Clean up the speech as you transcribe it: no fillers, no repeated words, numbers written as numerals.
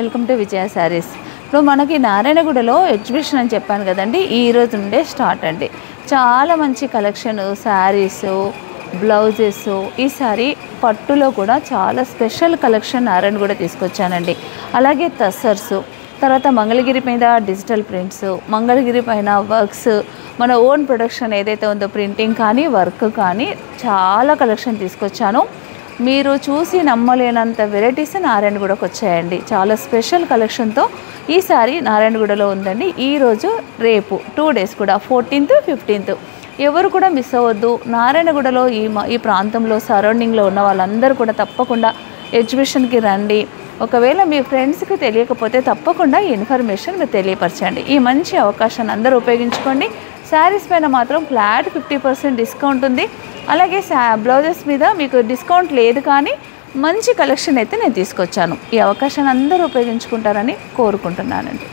Welcome to విజయ శారీస్. ఇప్పుడు మనకి నారాయణగూడలో exhibition అని చెప్పాను కదండి, ఈ రోజు నుండే స్టార్ట్ అండి. చాలా మంచి కలెక్షన్, శారీస్, బ్లౌజెస్, ఈసారి పట్టులో కూడా చాలా స్పెషల్ కలెక్షన్ నారాయణగూడ తీసుకొచ్చానండి. అలాగే తస్సర్స్, తర్వాత మంగళగిరి మీద డిజిటల్ ప్రింట్స్, మంగళగిరి పైన వర్క్స్, మన ఓన్ ప్రొడక్షన్ ఏదైతే ఉందో ప్రింటింగ్ కానీ వర్క్ కానీ చాలా కలెక్షన్ తీసుకొచ్చాను. మీరు చూసి నమ్మలేనంత వెరైటీస్ నారాయణగూడకు వచ్చాయండి. చాలా స్పెషల్ కలెక్షన్తో ఈసారి నారాయణగూడలో ఉందండి. ఈరోజు రేపు 2 days కూడా 14th, 15th ఎవరు కూడా మిస్ అవ్వద్దు. నారాయణగూడలో ఈ ప్రాంతంలో సరౌండింగ్లో ఉన్న వాళ్ళందరూ కూడా తప్పకుండా ఎగ్జిబిషన్కి రండి. ఒకవేళ మీ ఫ్రెండ్స్కి తెలియకపోతే తప్పకుండా ఈ ఇన్ఫర్మేషన్ మీరు తెలియపరచండి. ఈ మంచి అవకాశాన్ని అందరూ ఉపయోగించుకోండి. శారీస్ పైన మాత్రం ఫ్లాట్ 50% డిస్కౌంట్ ఉంది. అలాగే బ్లౌజెస్ మీద మీకు డిస్కౌంట్ లేదు, కానీ మంచి కలెక్షన్ అయితే నేను తీసుకొచ్చాను. ఈ అవకాశాన్ని అందరూ ఉపయోగించుకుంటారని కోరుకుంటున్నానండి.